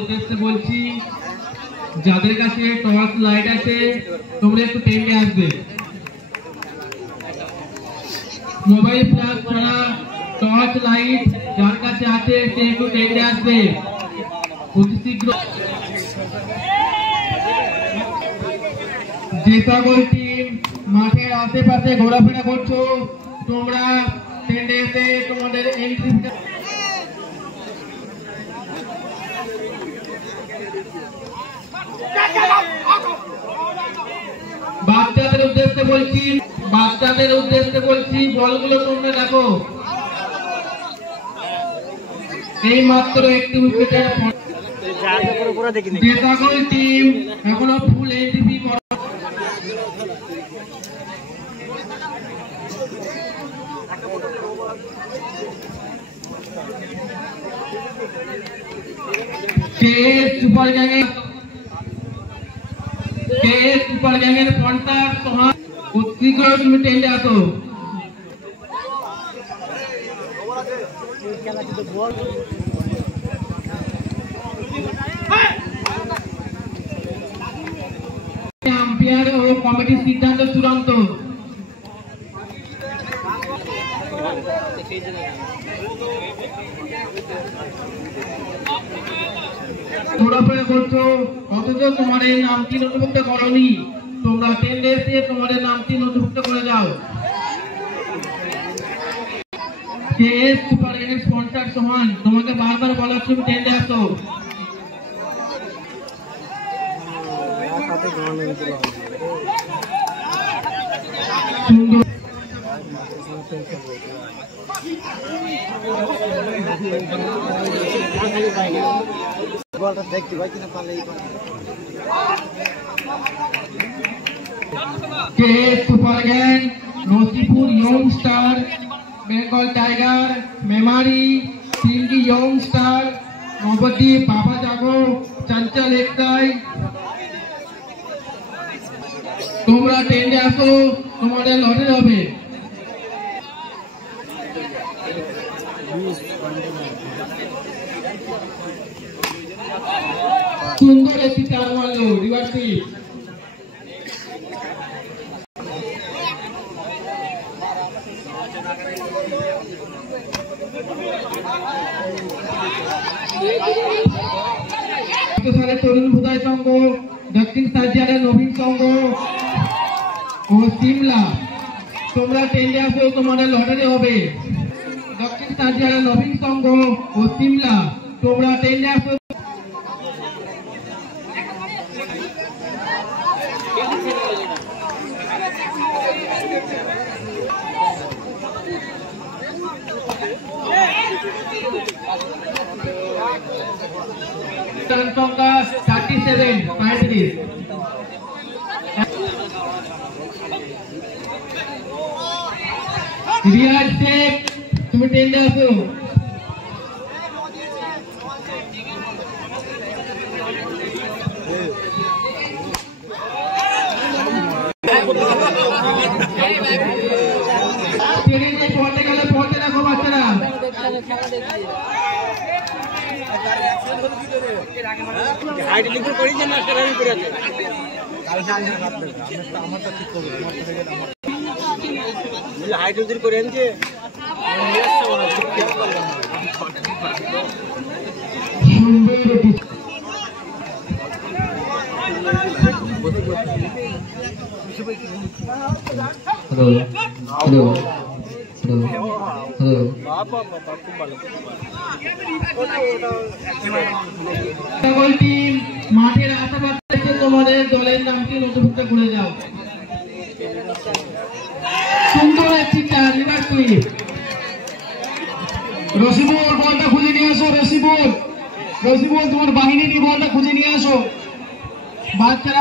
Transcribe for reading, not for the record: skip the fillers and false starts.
উদ্দেশ্যে বলছি, যাদের কাছে টর্চ লাইট আছে তোমরা একটু টেনে আসবে। মোবাইল ফ্ল্যাশ ছাড়া টর্চ লাইট যার কাছে আছে সে একটু টেনে আসবে অতি শীঘ্র। যে সকল টিম মাঠের আশেপাশে ঘোরাফেরা করছো তোমরা টেনে এসে তোমাদের এন্ট্রি বাচ্চাদের উদ্দেশ্যে বলছি বলগুলো তোমরা দেখো। এই মাত্র একটি উইকেটের যে সকল টিম এখনো ফুল এন্ট্রি করো সুপার গ্যাংয়ের পন্টার সোহান শীঘ্র তুমি টেন্ডে আসো। আম্পায়ার ও কমিটির সিদ্ধান্ত চূড়ান্ত। ঘোরাফেরা করছো অথচ তোমাদের নামটি নথিভুক্ত করনি, তোমরা টেন্ডে এসে তোমাদের নামটি নথিভুক্ত করে যাও। কেএস সুপার গ্যাংয়ের স্পন্সর সোহান, তোমাকে বারবার বলা হচ্ছে তুমি টেন্ডে আসো। Super gang, Nasipur young star, Bengal tiger, memory, Singi young star, Nabadwip, বাবা জাগো, চঞ্চল একতাই, তোমরা টেন্ডে আসো, তোমাদের লটারি হবে। সুন্দর একটি চার মারল রিভার্সি। তরুণ ভুদায় সংঘ, দক্ষিণ সাজিয়ারের নবীন সংঘ ও সিমলা, তোমরা টেন্ডে আসো, তোমাদের লটারি হবে। দক্ষিণ সাজিয়ারের নবীন সংঘ ও সিমলা, তোমরা টেন্ডে আসো। সংখ্যা 37 35। রিয়াজ শেখ, তুমি টেন্ডে আসো। পড়তে গেলে পড়তে রাখো বাচ্চারা। Hello hello hello. সকল টিম মাঠের আশেপাশে তোমাদের দলের নামটি নথিভুক্ত করে যাও। সুন্দর একটি চার, এবার তুই রসিবুল বলটা খুঁজে নিয়ে আসো। রসিবুল তোমার বাহিনী নিয়ে বলটা খুঁজে নিয়ে আসো। বাচ্চারা